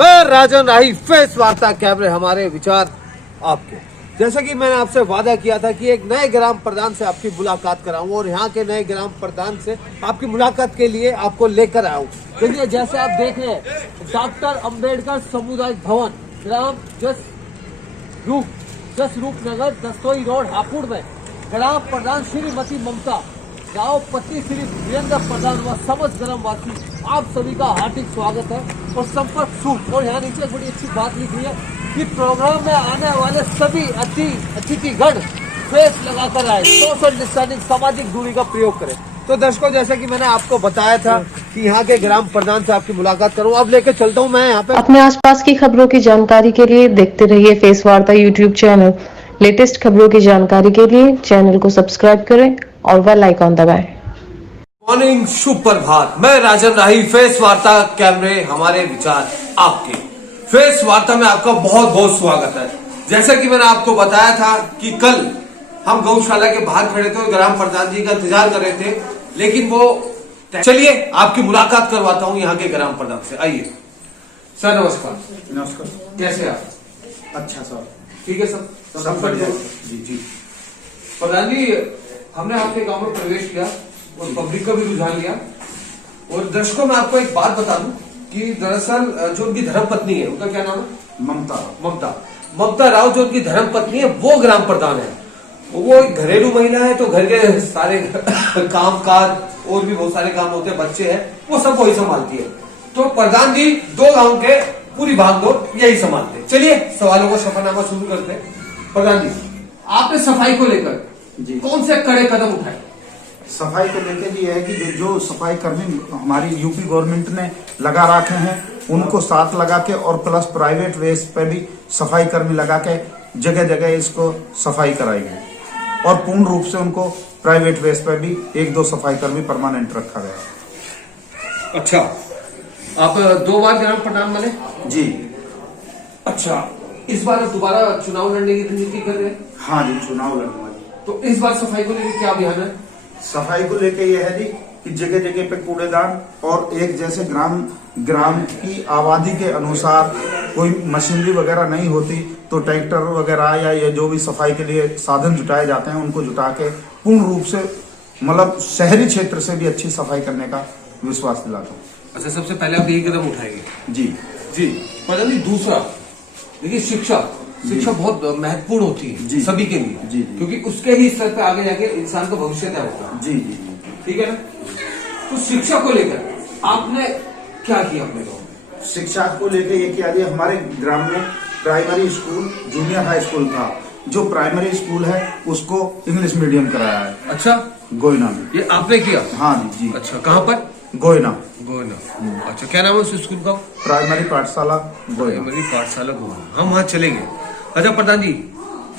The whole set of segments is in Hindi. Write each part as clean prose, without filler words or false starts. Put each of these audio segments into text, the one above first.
मैं राजन राही, फेस वार्ता कैमरे हमारे विचार आपके। जैसा कि मैंने आपसे वादा किया था कि एक नए ग्राम प्रधान से आपकी मुलाकात कराऊं और यहाँ के नए ग्राम प्रधान से आपकी मुलाकात के लिए आपको लेकर आऊं। देखिए, जैसे आप देख रहे हैं, डॉक्टर अंबेडकर सामुदायिक भवन, ग्राम जस रूप नगर, दस्तोई रोड, हापुड़ में ग्राम प्रधान श्रीमती ममता, गाँव पति श्री वीरेंद्र प्रधान व समस्त ग्रामवासी, आप सभी का हार्दिक स्वागत है। और संपर्क सूत्र, और यहाँ नीचे बड़ी अच्छी बात लिखी है कि प्रोग्राम में आने वाले सभी अतिथिगण फेस लगाकर आए, सोशल डिस्टेंसिंग, सामाजिक दूरी का प्रयोग करें। तो दर्शकों, जैसे कि मैंने आपको बताया था कि यहाँ के ग्राम प्रधान से आपकी मुलाकात करूँ, अब लेके चलता हूँ मैं यहाँ पे। अपने आसपास की खबरों की जानकारी के लिए देखते रहिए फेस वार्ता यूट्यूब चैनल। लेटेस्ट खबरों की जानकारी के लिए चैनल को सब्सक्राइब करें और बेल आइकॉन दबाएं। मॉर्निंग, शुभ प्रभात। मैं राजन राही, फेस वार्ता कैमरे हमारे विचार आपके। फेस वार्ता में आपका बहुत बहुत स्वागत है। जैसा कि मैंने आपको बताया था कि कल हम गौशाला के बाहर खड़े थे और ग्राम प्रधान जी का इंतजार कर रहे थे, लेकिन वो, चलिए आपकी मुलाकात करवाता हूँ यहाँ के ग्राम प्रधान से। आइए सर, नमस्कार। नमस्कार। कैसे आप? अच्छा सर, ठीक है सर, सब बढ़िया। जी जी। प्रधान जी, हमने आपके गांव में प्रवेश किया और पब्लिक का भी रुझान लिया, और दर्शकों में आपको एक बात बता दूं कि दरअसल जो उनकी धर्म पत्नी है, उनका क्या नाम है? ममता राव, जो उनकी धर्म पत्नी है, वो ग्राम प्रधान है। वो एक घरेलू महिला है, तो घर के सारे काम काज और भी बहुत सारे काम होते हैं, बच्चे हैं, वो सब वही संभालती है। तो प्रधान जी दो गांव के पूरी भागदौड़ यही संभालते हैं। चलिए सवालों को सफरनामा शुरू करते हैं। प्रधान जी, आपने सफाई को लेकर कौन से कड़े कदम उठाए? सफाई को लेकर ये है कि जो सफाई कर्मी हमारी यूपी गवर्नमेंट ने लगा रखे हैं, उनको साथ लगा के, और प्लस प्राइवेट वेस पे भी सफाई कर्मी लगा के जगह जगह इसको सफाई कराई गई, और पूर्ण रूप से उनको प्राइवेट वेस पे भी 1-2 सफाई कर्मी परमानेंट रखा गया। अच्छा, आप 2 बार ग्राम प्रधान बने? जी। अच्छा, इस बार दोबारा चुनाव लड़ने की रणनीति कर रहे हैं? हाँ जी, चुनाव लड़ने वाली। तो इस बार सफाई को लेकर क्या अभियान है? सफाई को लेकर यह है जी कि जगह जगह पे कूड़ेदान, और एक जैसे ग्राम की आबादी के अनुसार कोई मशीनरी वगैरह नहीं होती तो ट्रैक्टर वगैरह या ये जो भी सफाई के लिए साधन जुटाए जाते हैं, उनको जुटा के पूर्ण रूप से, मतलब शहरी क्षेत्र से भी अच्छी सफाई करने का विश्वास दिलाता हूँ। अच्छा, सबसे पहले आप यही कदम उठाएंगे? जी जी। प्रधान जी, दूसरा देखिए, शिक्षा बहुत महत्वपूर्ण होती है जी, सभी के लिए। जी, क्योंकि उसके ही स्तर पे आगे जाके इंसान का भविष्य तय होता है। जी जी। ठीक है ना? तो शिक्षा को लेकर आपने क्या किया अपने गाँव में? शिक्षा को लेकर ये किया जी, हमारे ग्राम में primary school, junior high school था। जो प्राइमरी स्कूल है उसको इंग्लिश मीडियम कराया है। अच्छा, गोयना में। ये आपने किया? हाँ जी। अच्छा, कहाँ पर? गोयना। अच्छा, क्या नाम है उस स्कूल का? प्राइमरी पाठशाला गोयना। प्राइमरी पाठशाला गोयना। हम वहाँ चलेंगे। अच्छा प्रधान जी,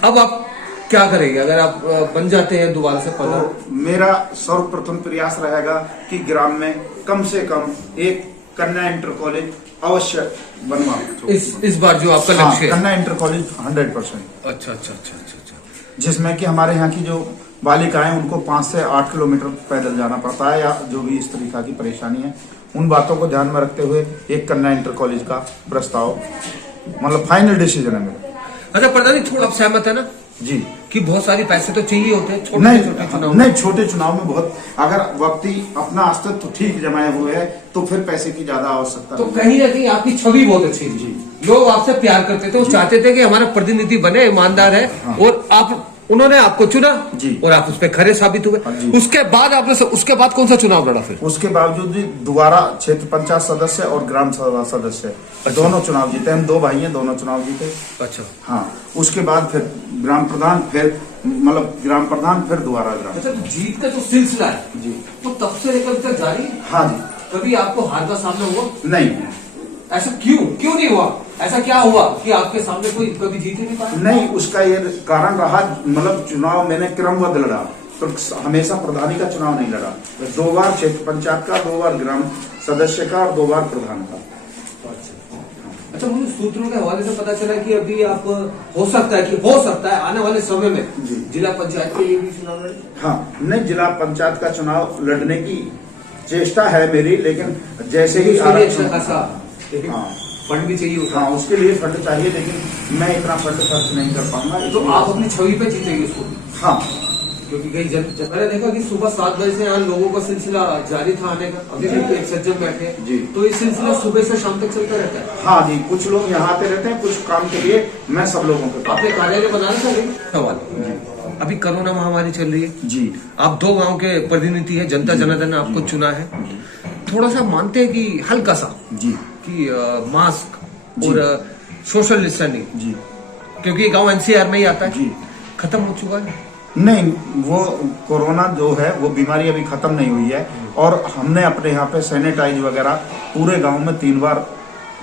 अब आप क्या करेंगे अगर आप बन जाते हैं दोबारा से प्रधान? तो मेरा सर्वप्रथम प्रयास रहेगा कि ग्राम में कम से कम एक कन्या इंटर कॉलेज अवश्य बनवा। इस बार जो आपका लक्ष्य है? कन्या इंटर कॉलेज 100%। अच्छा, जिसमें कि हमारे यहाँ की जो बालिकाएं, उनको 5 से 8 किलोमीटर पैदल जाना पड़ता है, या जो भी इस तरीका की परेशानी है, उन बातों को ध्यान में रखते हुए एक कन्या इंटर कॉलेज का प्रस्ताव, मतलब फाइनल डिसीजन है मेरा। अच्छा प्रधान जी, थोड़ा आप सहमत है ना जी कि बहुत सारे पैसे तो चाहिए होते हैं छोटे चुनाव में बहुत, अगर व्यक्ति अपना अस्तित्व ठीक जमाए हुए है तो फिर पैसे की ज्यादा आवश्यकता। तो कहीं ना कहीं आपकी छवि बहुत अच्छी थी जी, लोग आपसे प्यार करते थे, वो चाहते थे कि हमारा प्रतिनिधि बने, ईमानदार है। हाँ। और उन्होंने आपको चुना जी, और आप उस पर खरे साबित हुए। उसके बाद आपने उसके बाद कौन सा चुनाव लड़ा फिर? उसके बावजूद भी दोबारा क्षेत्र पंचायत सदस्य और ग्राम सभा सदस्य दोनों चुनाव जीते। हम 2 भाई हैं, दोनों चुनाव जीते। अच्छा। हाँ, उसके बाद फिर ग्राम प्रधान, फिर मतलब ग्राम प्रधान, फिर दोबारा ग्राम। अच्छा, तो जीत का जो सिलसिला है जी, तो तब से लेकर तक जारी? हाँ जी। कभी आपको हार का सामना हुआ? नहीं। ऐसा क्यों नहीं हुआ? ऐसा क्या हुआ कि आपके सामने कोई कभी जीत ही नहीं पाया? नहीं, उसका ये कारण रहा, मतलब चुनाव मैंने क्रमबद्ध लड़ा, तो हमेशा प्रधानी का चुनाव नहीं लड़ा। 2 बार क्षेत्र पंचायत का, 2 बार ग्राम सदस्य का, और 2 बार प्रधान का। अच्छा, मुझे सूत्रों के हवाले से पता चला कि अभी आप हो सकता है आने वाले समय में जिला पंचायत के लिए भी चुनाव लड़े? हाँ, नहीं, जिला पंचायत का चुनाव लड़ने की चेष्टा है मेरी, लेकिन जैसे ही आरक्षण, फंड भी चाहिए उसका। हाँ, उसके लिए फंड चाहिए, लेकिन मैं इतना फंड खर्च नहीं कर पाऊंगा। तो आप अपनी छवि पे जीतेंगे उसको, हाँ, क्योंकि कई मैंने देखा कि सुबह 7 बजे से यहाँ लोगों का सिलसिला जारी था आने का। अभी भी एक सज्जन बैठे हैं जी। तो ये सिलसिला सुबह से शाम तक चलता रहता है। हाँ जी, कुछ लोग यहाँ आते रहते हैं, कुछ काम के लिए। मैं सब लोगों के पास। आपने कार्यालय बनाना चाहिए। सवाल, अभी कोरोना महामारी चल रही है जी, आप 2 गांव के प्रतिनिधि है, जनता जनार्दन ने आपको चुना है, थोड़ा सा मानते हैं कि हल्का सा जी, कि मास्क जी। और सोशल डिस्टेंसिंग, जी, क्योंकि ये गांव एनसीआर में ही आता है, जी। खत्म हो चुका है। नहीं, वो कोरोना जो है वो बीमारी अभी खत्म नहीं हुई है, और हमने अपने यहाँ पे सैनिटाइज वगैरह पूरे गांव में 3 बार,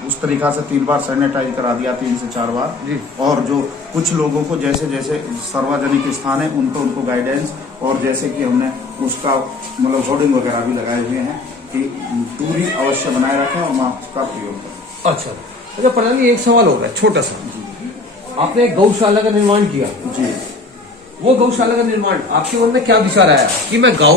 उस तरीका से 3 बार सैनिटाइज करा दिया, 3 से 4 बार जी। और जो कुछ लोगों को जैसे जैसे सार्वजनिक स्थान है उनको गाइडेंस, और जैसे कि हमने उसका मतलब होर्डिंग वगैरह भी लगाए हुए हैं कि दूरी अवश्य बनाए रखें और मास्क का प्रयोग करें। अच्छा प्रधान जी, एक सवाल हो रहा है छोटा सा। आपने एक गौशाला का निर्माण किया, जी, वो गौशाला का निर्माण आपके मन में क्या विचार आया कि मैं गौ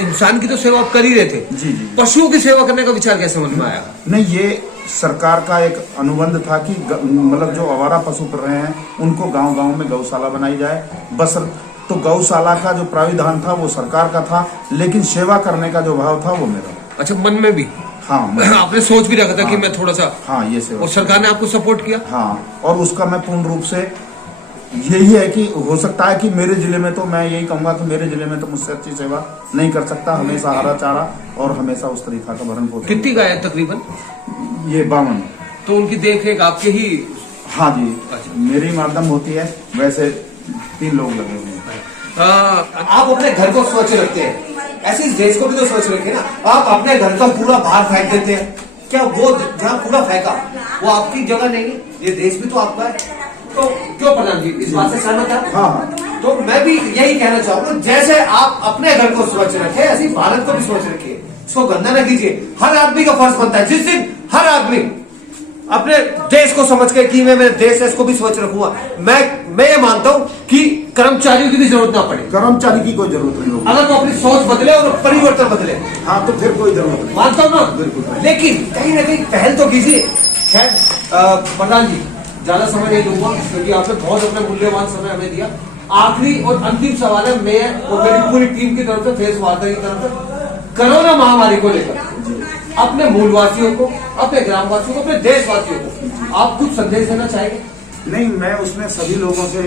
इंसान की तो सेवा आप कर ही रहे थे, जी, जी। पशुओं की सेवा करने का विचार कैसे मन में आया? नहीं, ये सरकार का एक अनुबंध था कि मतलब जो आवारा पशु पर रहे हैं उनको गांव गांव में गौशाला बनाई जाए। बस तो गौशाला का जो प्राविधान था वो सरकार का था, लेकिन सेवा करने का जो भाव था वो मेरा। अच्छा, मन में भी हाँ, आपने सोच भी रखा था कि हाँ। मैं थोड़ा सा, हाँ, ये सेवा, और सरकार ने आपको सपोर्ट किया? हाँ, और उसका मैं पूर्ण रूप से, यही है कि हो सकता है कि मेरे जिले में, तो मैं यही कहूंगा कि मेरे जिले में तो मुझसे अच्छी सेवा नहीं कर सकता। हमेशा हरा चारा और हमेशा उस तरीका का भरण पोषण। कितनी गाय है तकरीबन? ये 52। तो उनकी देख रेख आपके ही? हाँ जी, अच्छा। मेरी माध्यम होती है। वैसे 3 लोग लगे हुए हैं। आप अपने घर को स्वच्छ रखते हैं, ऐसे इस देश को भी तो स्वच्छ रखें ना। आप अपने घर का कूड़ा बाहर फेंक देते हैं, क्या वो जहाँ कूड़ा फेंका वो आपकी जगह नहीं है? ये देश भी तो आपका है। तो क्यों प्रधान जी इस बात से सहमत है? हाँ, तो मैं भी यही कहना चाहूंगा, जैसे आप अपने घर को स्वच्छ रखें, ऐसे ही भारत को भी स्वच्छ रखिए, इसको गंदा न कीजिए। हर आदमी का फर्ज बनता है, जिस दिन हर आदमी अपने देश को समझ के कि मैं मेरे देश है इसको भी स्वच्छ रखूंगा, मैं ये मानता हूं कि कर्मचारियों की भी जरूरत ना पड़े। कर्मचारी की कोई जरूरत नहीं होगी अगर वो अपनी सोच बदले और परिवर्तन बदले, हाँ, तो फिर कोई जरूरत नहीं। मानता हूं ना, बिल्कुल। लेकिन कहीं ना कहीं पहल तो कीजिए। खैर प्रधान जी, ज्यादा समय नहीं लूंगा क्योंकि आपने बहुत अपना मूल्यवान समय हमें दिया। आखिरी और अंतिम सवाल है, मैं और मेरी पूरी टीम की तरफ से, फेस वार्ता की तरफ से, कोरोना महामारी को लेकर अपने मूलवासियों को, अपने ग्रामवासियों को, अपने देशवासियों को आप कुछ संदेश देना चाहेंगे? नहीं, मैं उसमें सभी लोगों से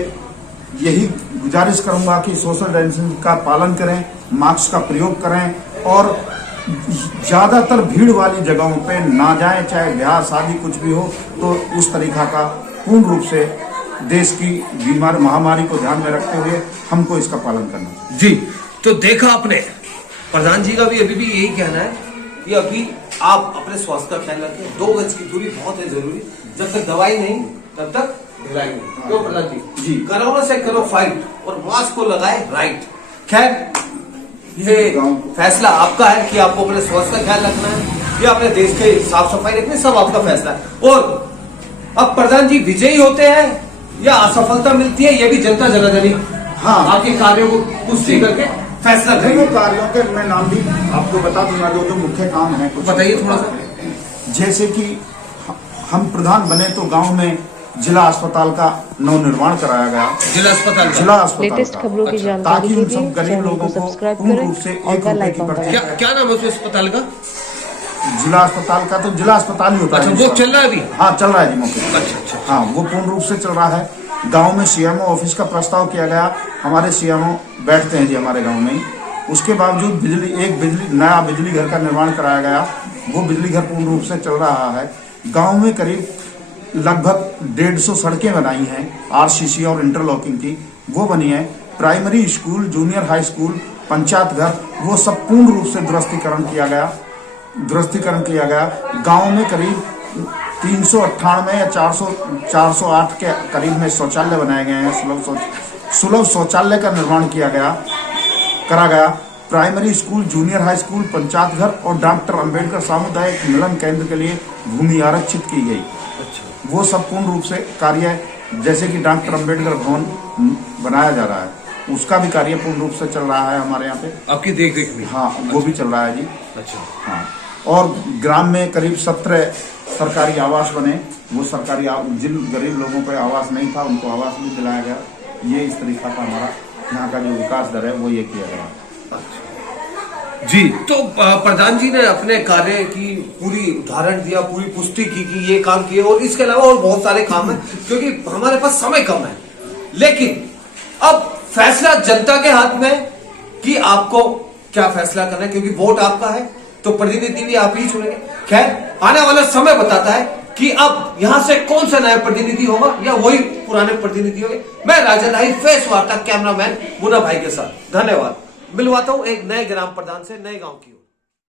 यही गुजारिश करूंगा कि सोशल डिस्टेंसिंग का पालन करें, मास्क का प्रयोग करें, और ज्यादातर भीड़ वाली जगहों पे ना जाएं, चाहे ब्याह शादी कुछ भी हो। तो उस तरीका का पूर्ण रूप से देश की बीमार महामारी को ध्यान में रखते हुए हमको इसका पालन करना चाहिए। जी, तो देखा आपने, प्रधान जी का भी अभी भी यही कहना है कि अभी आप अपने स्वास्थ्य का ख्याल रखें, 2 गज की दूरी बहुत है जरूरी। जब तक दवाई नहीं तब तक ढिलाई नहीं। क्यों प्रधान जी? कोरोना से करो फाइट और मास्क को लगाए राइट। खैर, ये फैसला आपका है कि आपको अपने स्वास्थ्य का ख्याल रखना है या अपने देश के साफ सफाई रखनी, सब आपका फैसला है। और अब प्रधान जी विजयी होते हैं या असफलता मिलती है, ये भी जनता जनार्दन हाँ, आपके कार्यों को पुष्टि करके फैसला नहीं, करेंगे। वो कार्यों के मैं नाम भी आपको बता दूंगा, जो मुख्य काम है कुछ बताइए थोड़ा सा। जैसे कि हम प्रधान बने तो गांव में जिला अस्पताल का नवनिर्माण कराया गया। जिला अस्पताल का? जिला अस्पताल लेटेस्ट का। खबरों की अच्छा, जानकारी ताकि के उन सब लिए गरीब चैनल को लोगों को सब्सक्राइब पूर्ण रूप से करें और 1 बेल रुपए आइकन की दबाएं। पर्ची। क्या नाम है उस अस्पताल का? जिला अस्पताल का तो जिला अस्पताल ही होता अच्छा, है। वो चल रहा है अभी? हाँ, चल रहा है जी मौके पर। अच्छा, हाँ, वो पूर्ण रूप से चल रहा है। गांव में सीएमओ ऑफिस का प्रस्ताव किया गया। हमारे सीएमओ बैठते हैं जी हमारे गांव में ही। उसके बावजूद नया बिजली घर का निर्माण कराया गया। वो बिजली घर पूर्ण रूप से चल रहा है। गांव में करीब लगभग 150 सड़कें बनाई हैं, आरसीसी और इंटरलॉकिंग की, वो बनी है। Primary school, junior high school, panchayat घर, वो सब पूर्ण रूप से दुरुस्तीकरण किया गया। गांव में करीब 398 या 408 के करीब में शौचालय बनाए गए हैं। सुलभ शौचालय का निर्माण करा गया। Primary school, junior high school, panchayat घर और डॉक्टर अंबेडकर सामुदायिक मिलन केंद्र के लिए भूमि आरक्षित की गई। वो सब पूर्ण रूप से कार्य, जैसे कि डॉक्टर अंबेडकर भवन बनाया जा रहा है, उसका भी कार्य पूर्ण रूप से चल रहा है हमारे यहाँ पे। आपकी देख रेख में? हाँ, वो भी चल रहा है जी। अच्छा। हाँ, और ग्राम में करीब 17 सरकारी आवास बने। वो सरकारी जिन गरीब लोगों पर आवास नहीं था उनको आवास भी दिलाया गया। ये इस तरीका का हमारा यहाँ का जो विकास दर है वो ये किया गया। जी, तो प्रधान जी ने अपने कार्य की पूरी उदाहरण दिया, पूरी पुष्टि की कि ये काम किए और इसके अलावा और बहुत सारे काम हैं, क्योंकि हमारे पास समय कम है। लेकिन अब फैसला जनता के हाथ में कि आपको क्या फैसला करना है, क्योंकि वोट आपका है तो प्रतिनिधि भी आप ही चुनेंगे। खैर, आने वाला समय बताता है कि अब यहां से कौन सा नया प्रतिनिधि होगा या वही पुराने प्रतिनिधि होंगे। मैं राजन आई, फेस वार्ता कैमरामैन मुन्ना भाई के साथ। धन्यवाद। मिलवाता हूं एक नए ग्राम प्रधान से, नए गांव की।